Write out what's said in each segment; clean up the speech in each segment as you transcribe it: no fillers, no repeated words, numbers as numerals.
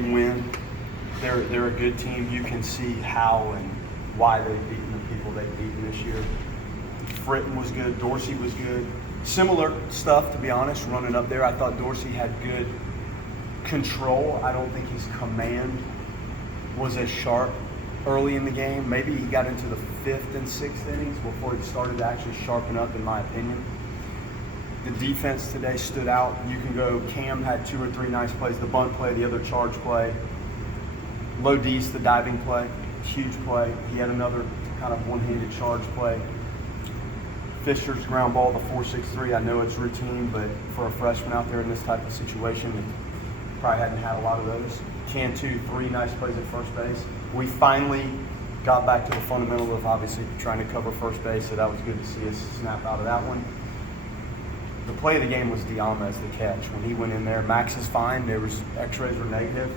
win. They're a good team. You can see how and why they've beaten the people they've beaten this year. Fritton was good. Dorsey was good. Similar stuff, to be honest, running up there. I thought Dorsey had good control. I don't think his command was as sharp early in the game. Maybe he got into the 5th and 6th innings before he started to actually sharpen up, in my opinion. The defense today stood out. You can go, Cam had 2 or 3 nice plays. The bunt play, the other charge play. Lodis, the diving play, huge play. He had another kind of one-handed charge play. Fisher's ground ball, the 4.63. I know it's routine, but for a freshman out there in this type of situation, he probably hadn't had a lot of those. Cantu, 3 nice plays at first base. We finally got back to the fundamental of obviously trying to cover first base, so that was good to see us snap out of that one. The play of the game was Diama's the catch. When he went in there, Max is fine. There was x-rays were negative.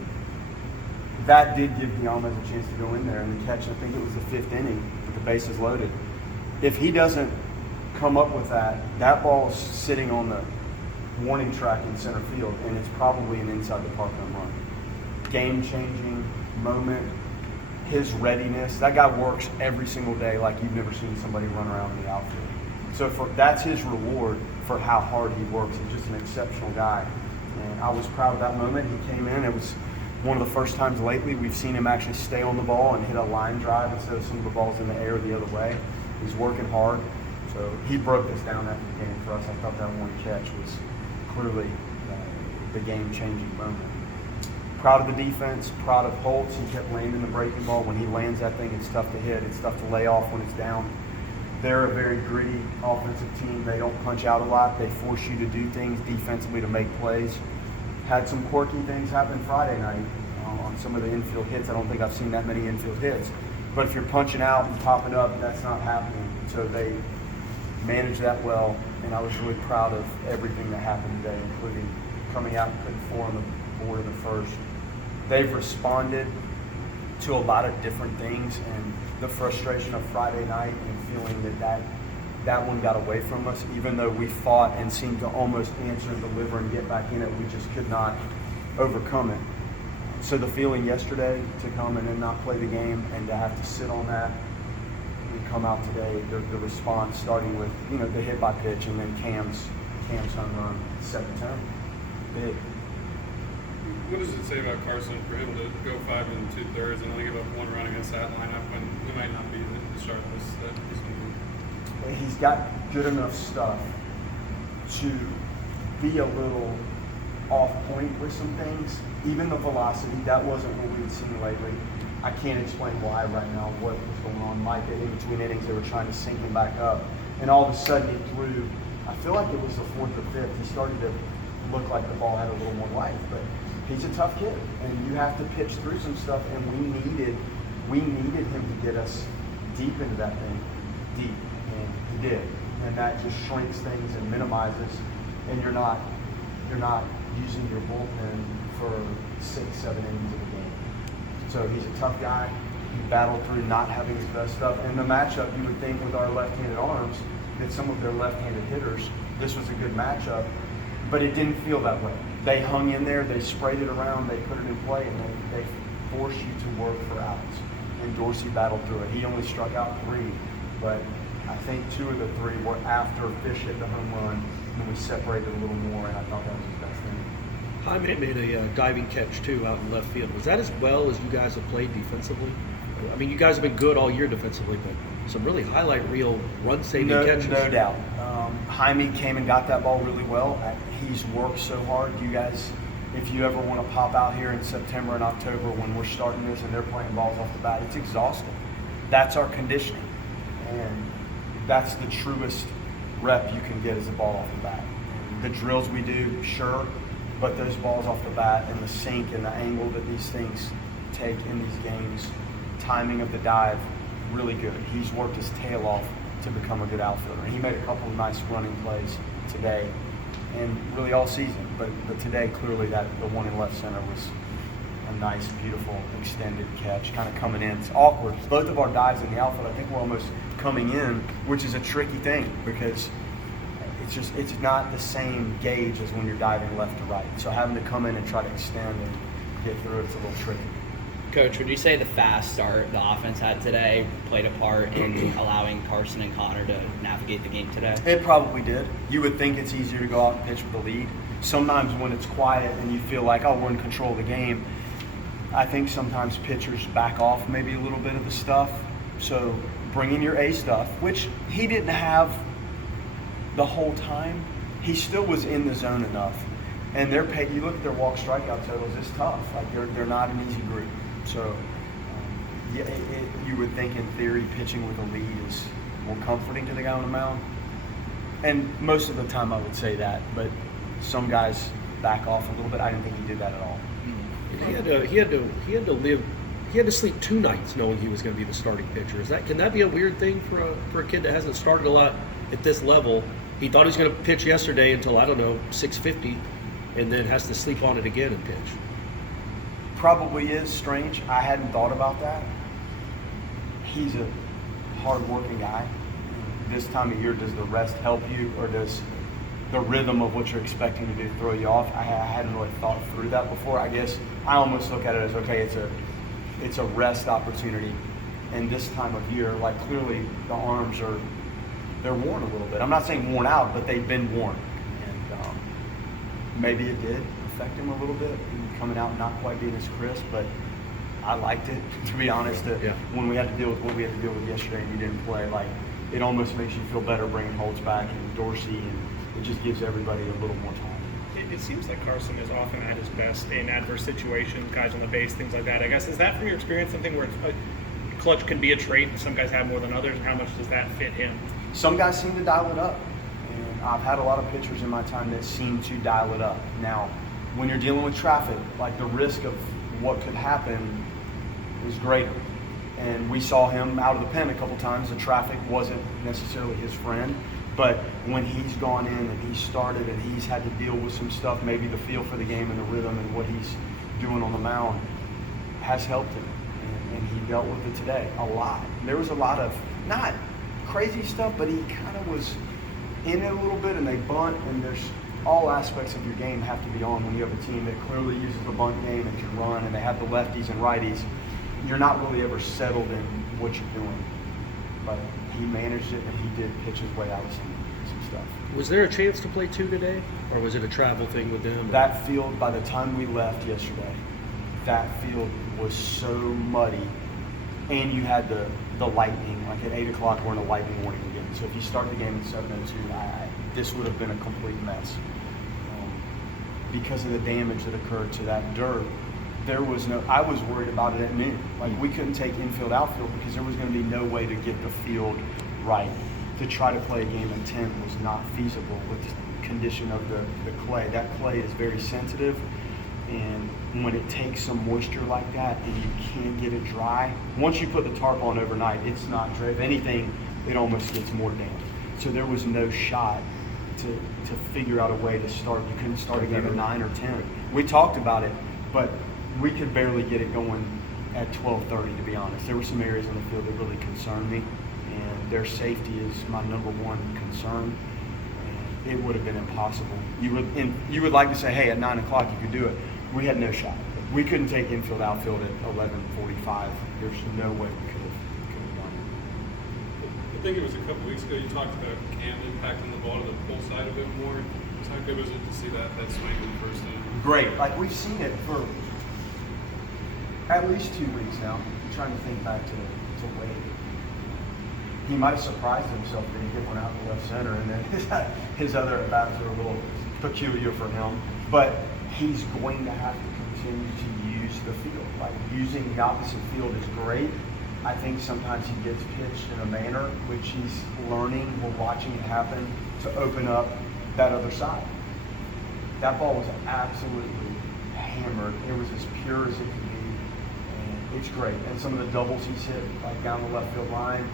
That did give Diama's a chance to go in there and the catch. I think it was the 5th inning with the bases loaded. If he doesn't come up with that, that ball is sitting on the warning track in center field, and it's probably an inside the park home run. Game-changing moment. His readiness. That guy works every single day like you've never seen somebody run around in the outfield. So that's his reward for how hard he works. He's just an exceptional guy. And I was proud of that moment. He came in. It was one of the first times lately we've seen him actually stay on the ball and hit a line drive instead of some of the balls in the air the other way. He's working hard. So he broke this down after the game for us. I thought that one catch was clearly the game-changing moment. Proud of the defense, proud of Holtz. He kept landing the breaking ball. When he lands that thing, it's tough to hit. It's tough to lay off when it's down. They're a very gritty offensive team. They don't punch out a lot. They force you to do things defensively to make plays. Had some quirky things happen Friday night on some of the infield hits. I don't think I've seen that many infield hits. But if you're punching out and popping up, that's not happening. So they managed that well, and I was really proud of everything that happened today, including coming out and putting 4 on the board in the first. They've responded to a lot of different things, and the frustration of Friday night and feeling that one got away from us, even though we fought and seemed to almost answer and deliver and get back in it, we just could not overcome it. So the feeling yesterday to come in and not play the game and to have to sit on that and come out today, the response starting with the hit by pitch and then Cam's home run set the tone. Big. What does it say about Carson for him to go 5 2/3 and only give up 1 run against that lineup when he might not be the sharpest that he's going to be? He's got good enough stuff to be a little off point with some things. Even the velocity, that wasn't what we'd seen lately. I can't explain why right now, what was going on. Mike, in between innings, they were trying to sync him back up. And all of a sudden he threw, I feel like it was the 4th or 5th, he started to look like the ball had a little more life. But he's a tough kid, and you have to pitch through some stuff, and we needed him to get us deep into that thing, deep, and he did. And that just shrinks things and minimizes, and you're not using your bullpen for 6-7 innings of the game. So he's a tough guy. He battled through not having his best stuff. And the matchup, you would think with our left-handed arms, that some of their left-handed hitters, this was a good matchup, but it didn't feel that way. They hung in there, they sprayed it around, they put it in play, and they force you to work for outs. And Dorsey battled through it. He only struck out 3, but I think 2 of the 3 were after Fish hit the home run, and we separated a little more, and I thought that was his best thing. Jaime made a diving catch, too, out in left field. Was that as well as you guys have played defensively? I mean, you guys have been good all year defensively, but some really highlight reel run-saving catches. No doubt. Jaime came and got that ball really well. He's worked so hard. You guys, if you ever want to pop out here in September and October when we're starting this and they're playing balls off the bat, it's exhausting. That's our conditioning. And that's the truest rep you can get is a ball off the bat. The drills we do, sure, but those balls off the bat and the sink and the angle that these things take in these games, timing of the dive, really good. He's worked his tail off to become a good outfielder. He made a couple of nice running plays today and really all season. But today, clearly, the one in left center was a nice, beautiful, extended catch, kind of coming in. It's awkward. Both of our dives in the outfield, I think we're almost coming in, which is a tricky thing because it's not the same gauge as when you're diving left to right. So having to come in and try to extend, and get through it, it's a little tricky. Coach, would you say the fast start the offense had today played a part in allowing Carson and Connor to navigate the game today? It probably did. You would think it's easier to go out and pitch with a lead. Sometimes when it's quiet and you feel like, oh, we're in control of the game, I think sometimes pitchers back off maybe a little bit of the stuff. So bring in your A stuff, which he didn't have the whole time. He still was in the zone enough. And you look at their walk strikeout totals, it's tough. Like they're not an easy group. So you would think in theory pitching with a lead is more comforting to the guy on the mound. And most of the time I would say that, but some guys back off a little bit. I didn't think he did that at all. He had to sleep 2 nights knowing he was going to be the starting pitcher. Can that be a weird thing for a kid that hasn't started a lot at this level? He thought he was going to pitch yesterday until, I don't know, 6:50, and then has to sleep on it again and pitch. Probably is strange. I hadn't thought about that. He's a hard-working guy. This time of year, does the rest help you, or does the rhythm of what you're expecting to do throw you off? I hadn't really thought through that before. I guess I almost look at it as, okay, it's a rest opportunity. And this time of year, like clearly the arms they're worn a little bit. I'm not saying worn out, but they've been worn. And maybe it did affect him a little bit, coming out and not quite being as crisp, but I liked it, to be honest. When we had to deal with what we had to deal with yesterday and you didn't play, like it almost makes you feel better bringing Holtz back and Dorsey, and it just gives everybody a little more time. It seems like Carson is often at his best in adverse situations, guys on the base, things like that. I guess, is that from your experience something where clutch can be a trait and some guys have more than others, and how much does that fit him? Some guys seem to dial it up, and I've had a lot of pitchers in my time that seem to dial it up. Now, when you're dealing with traffic, like the risk of what could happen is greater. And we saw him out of the pen a couple times. The traffic wasn't necessarily his friend, but when he's gone in and he's started and he's had to deal with some stuff, maybe the feel for the game and the rhythm and what he's doing on the mound has helped him. And he dealt with it today a lot. There was a lot of, not crazy stuff, but he kind of was in it a little bit, and they bunt, and there's all aspects of your game have to be on when you have a team that clearly uses the bunt game and can run, and they have the lefties and righties. You're not really ever settled in what you're doing. But he managed it, and he did pitch his way out of some stuff. Was there a chance to play 2 today, or was it a travel thing with them? That field, by the time we left yesterday, that field was so muddy, and you had the lightning. Like at 8 o'clock, we're in a lightning warning again. So if you start the game at 7:02, this would have been a complete mess. Because of the damage that occurred to that dirt, I was worried about it at noon. Like we couldn't take infield, outfield because there was going to be no way to get the field right. To try to play a game at 10 was not feasible with the condition of the clay. That clay is very sensitive, and when it takes some moisture like that and you can't get it dry, once you put the tarp on overnight, it's not dry. If anything, it almost gets more damp. So there was no shot to figure out a way to start. You couldn't start a game at 9 or 10. We talked about it, but we could barely get it going at 12:30, to be honest. There were some areas on the field that really concerned me, and their safety is my number one concern. And it would have been impossible. You would like to say, hey, at 9 o'clock you could do it. We had no shot. We couldn't take infield, outfield at 11:45. There's no way we could have done it. I think it was a couple weeks ago you talked about Cam impacting the ball to the pull side a bit more. So how good was it to see that swing in the first inning? Great. Like we've seen it for at least 2 weeks now. I'm trying to think back to Wade. He might have surprised himself that he hit one out in left center, and then his other at-bats are a little peculiar for him. But he's going to have to continue to use the field. Like using the opposite field is great. I think sometimes he gets pitched in a manner which he's learning, we're watching it happen, to open up that other side. That ball was absolutely hammered. It was as pure as it could be. And it's great. And some of the doubles he's hit, like down the left field line,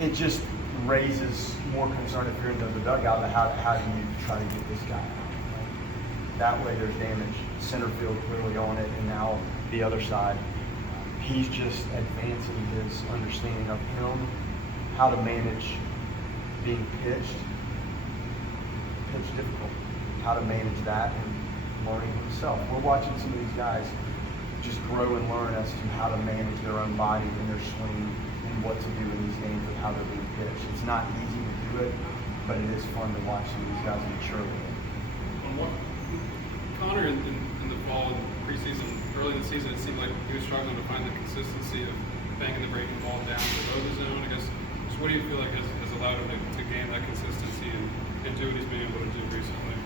it just raises more concern if you're in the dugout. How do you try to get this guy out? That way there's damage. Center field clearly on it, and now the other side. He's just advancing his understanding of him, how to manage being pitched difficult, how to manage that, and learning himself. We're watching some of these guys just grow and learn as to how to manage their own body and their swing and what to do in these games with how they're being pitched. It's not easy to do it, but it is fun to watch some of these guys mature. Connor in the fall and preseason, early in the season, it seemed like he was struggling to find the consistency of banging the breaking ball down below the zone. I guess, just what do you feel like has allowed him to gain that consistency and do what he's been able to do recently?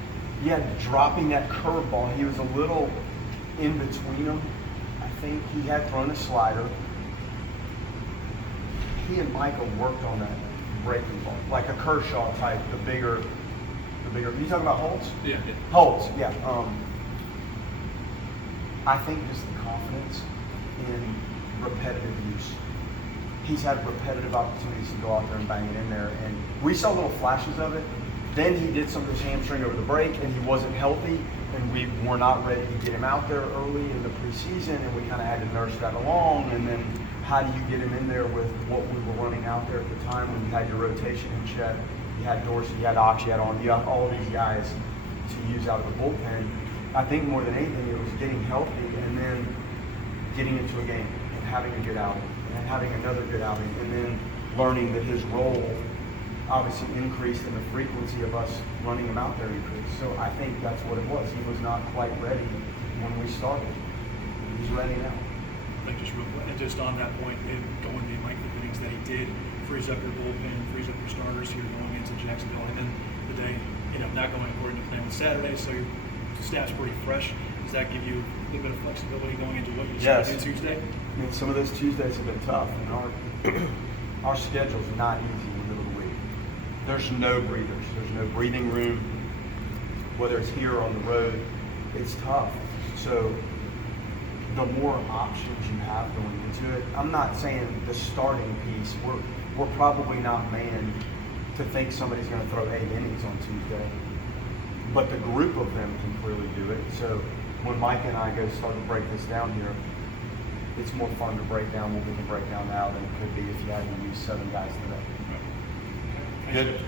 Yeah, dropping that curveball, he was a little in between them. I think he had thrown a slider. He and Michael worked on that breaking ball, like a Kershaw type, the bigger. Are you talking about Holtz? Yeah. Holtz, yeah. I think just the confidence in repetitive use. He's had repetitive opportunities to go out there and bang it in there, and we saw little flashes of it. Then he did some of his hamstring over the break, and he wasn't healthy, and we were not ready to get him out there early in the preseason, and we kind of had to nurse that along. And then how do you get him in there with what we were running out there at the time when you had your rotation in check? You had Dorsey, you had Ox, you had all these guys to use out of the bullpen. I think more than anything, it was getting healthy and then getting into a game and having a good outing and having another good outing and then learning that his role obviously increased and the frequency of us running him out there increased. So I think that's what it was. He was not quite ready when we started. He's ready now. Like just real quick, and just on that point, him going the length of innings that he did, frees up your bullpen, frees up your starters here going into Jacksonville, and then the day, not going according to plan on Saturday, so your staff's pretty fresh. Does that give you a little bit of flexibility going into what you decide to do Tuesday? I mean, some of those Tuesdays have been tough, and our schedule's not easy in the middle of the week. There's no breathers. There's no breathing room. Whether it's here or on the road, it's tough. So the more options you have going into it, I'm not saying the starting piece, we're probably not manned to think somebody's going to throw 8 innings on Tuesday. But the group of them can clearly do it. So when Mike and I go start to break this down here, it's more fun to break down what we can break down now than it could be if you had to use 7 guys today. Good.